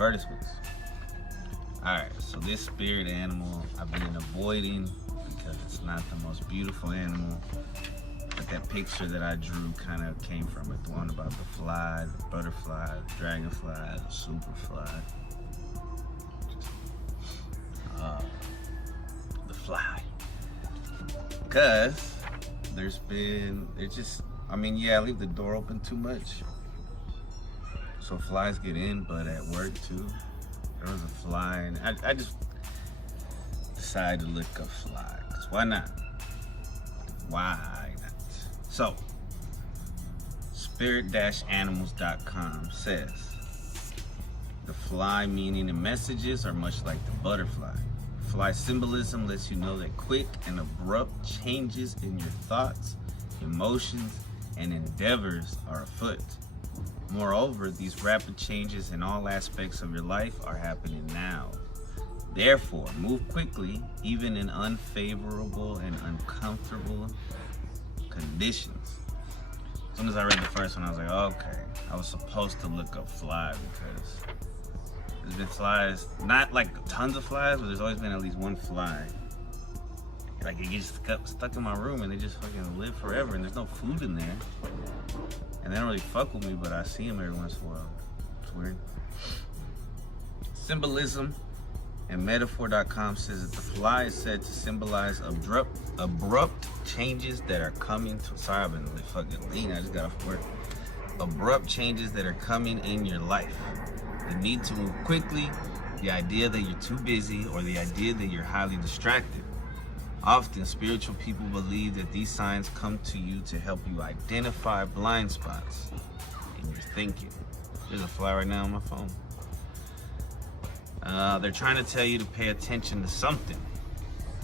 advertisements. Alright, so this spirit animal I've been avoiding because it's not the most beautiful animal. But that picture that I drew kind of came from it. The one about the fly, the butterfly, the dragonfly, the superfly. The fly. Because I leave the door open too much. So flies get in, but at work too. There was a fly, and I just decided to look up fly. Because why not? Why not? So, spirit-animals.com says, the fly meaning and messages are much like the butterfly. Fly symbolism lets you know that quick and abrupt changes in your thoughts, emotions, and endeavors are afoot. Moreover, these rapid changes in all aspects of your life are happening now. Therefore, move quickly, even in unfavorable and uncomfortable conditions. As soon as I read the first one, I was like, okay, I was supposed to look up fly because there's been flies, not like tons of flies, but there's always been at least one fly. Like it gets stuck in my room and they just fucking live forever and there's no food in there. And they don't really fuck with me, but I see them every once in a while. It's weird. Symbolism and metaphor.com says that the fly is said to symbolize abrupt changes that are coming to, sorry, I've been really fucking lean, I just got off work. Abrupt changes that are coming in your life. The need to move quickly, the idea that you're too busy, or the idea that you're highly distracted. Often, spiritual people believe that these signs come to you to help you identify blind spots in your thinking. There's a fly right now on my phone. They're trying to tell you to pay attention to something.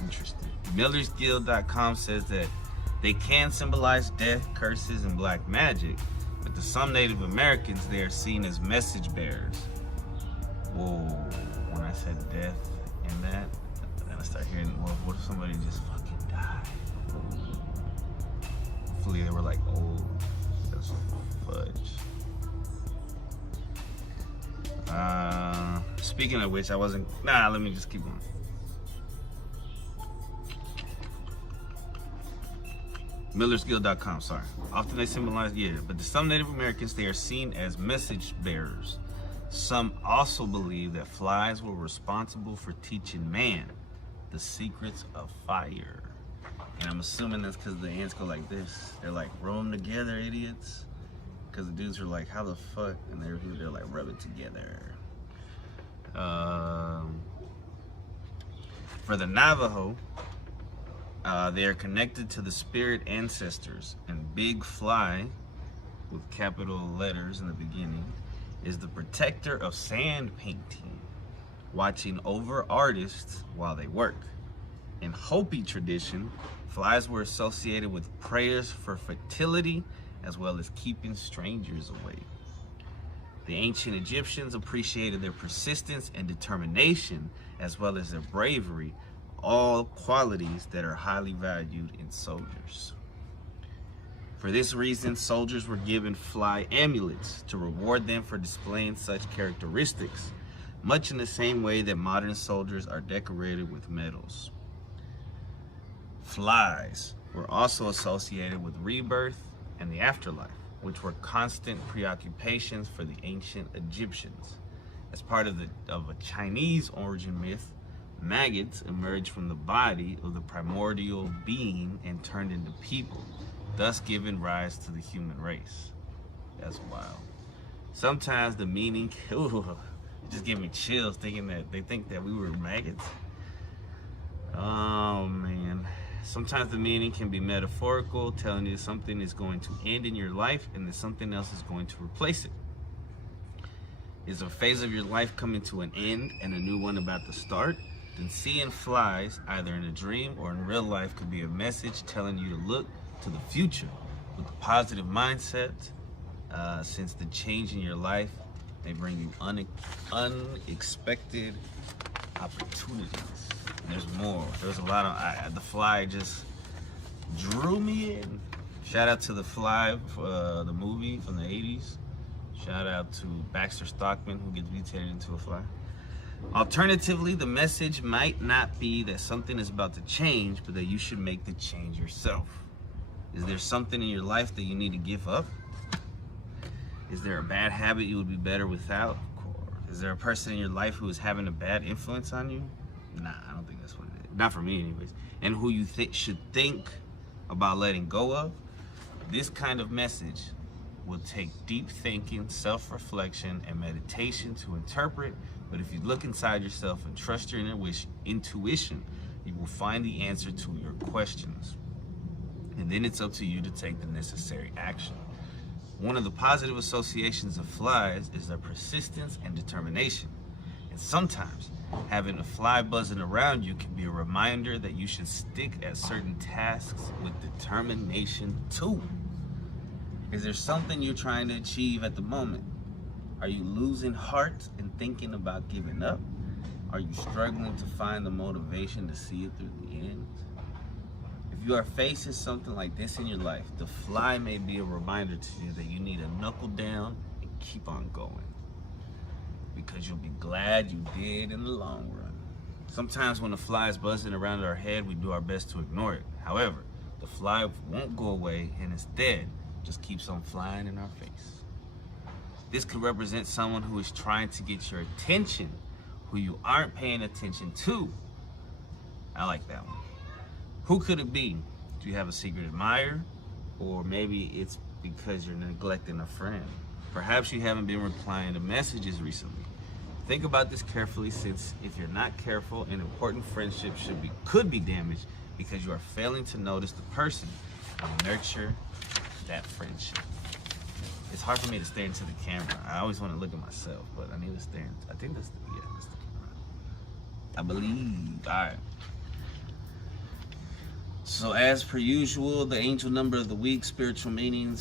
Interesting. MillersGuild.com says that they can symbolize death, curses, and black magic, but to some Native Americans, they are seen as message bearers. Whoa, when I said death and that, then I start hearing, well, what if somebody just fucking died? Hopefully they were like old. That's fudge. Speaking of which, let me just keep going. MillersGuild.com, sorry. Often they symbolize, but to some Native Americans, they are seen as message bearers. Some also believe that flies were responsible for teaching man the secrets of fire. And I'm assuming that's because the ants go like this. They're like, roll them together, idiots. Because the dudes are like, how the fuck? And they're like, rub it together. For the Navajo, they are connected to the spirit ancestors. And Big Fly, with capital letters in the beginning, is the protector of sand painting, watching over artists while they work. In Hopi tradition, flies were associated with prayers for fertility as well as keeping strangers away. The ancient Egyptians appreciated their persistence and determination as well as their bravery, all qualities that are highly valued in soldiers. For this reason, soldiers were given fly amulets to reward them for displaying such characteristics, much in the same way that modern soldiers are decorated with medals. Flies were also associated with rebirth and the afterlife, which were constant preoccupations for the ancient Egyptians. As part of a Chinese origin myth, maggots emerged from the body of the primordial being and turned into people, thus giving rise to the human race. That's wild. Sometimes the meaning, it just gave me chills thinking that they think that we were maggots. Oh man. Sometimes the meaning can be metaphorical, telling you something is going to end in your life and that something else is going to replace it. Is a phase of your life coming to an end and a new one about to start? Then seeing flies, either in a dream or in real life, could be a message telling you to look to the future with a positive mindset, since the change in your life may bring you unexpected opportunities. And there's more. There's a lot of, the fly just drew me in. Shout out to The Fly, the movie from the 80s. Shout out to Baxter Stockman, who gets mutated into a fly. Alternatively, the message might not be that something is about to change, but that you should make the change yourself. Is there something in your life that you need to give up? Is there a bad habit you would be better without? Is there a person in your life who is having a bad influence on you? Nah, I don't think that's what it is. Not for me, anyways. And who you should think about letting go of? This kind of message will take deep thinking, self-reflection, and meditation to interpret. But if you look inside yourself and trust your intuition, you will find the answer to your questions. And then it's up to you to take the necessary action. One of the positive associations of flies is their persistence and determination. And sometimes having a fly buzzing around you can be a reminder that you should stick at certain tasks with determination too. Is there something you're trying to achieve at the moment? Are you losing heart and thinking about giving up? Are you struggling to find the motivation to see it through the end? If you are facing something like this in your life, the fly may be a reminder to you that you need to knuckle down and keep on going, because you'll be glad you did in the long run. Sometimes when the fly is buzzing around our head, we do our best to ignore it. However, the fly won't go away and instead just keeps on flying in our face. This could represent someone who is trying to get your attention, who you aren't paying attention to. I like that one. Who could it be? Do you have a secret admirer? Or maybe it's because you're neglecting a friend. Perhaps you haven't been replying to messages recently. Think about this carefully, since if you're not careful, an important friendship could be damaged because you are failing to notice the person and nurture that friendship. It's hard for me to stare into the camera. I always want to look at myself, but I need to stare. I think that's the camera. I believe. All right. So as per usual, the angel number of the week, spiritual meanings.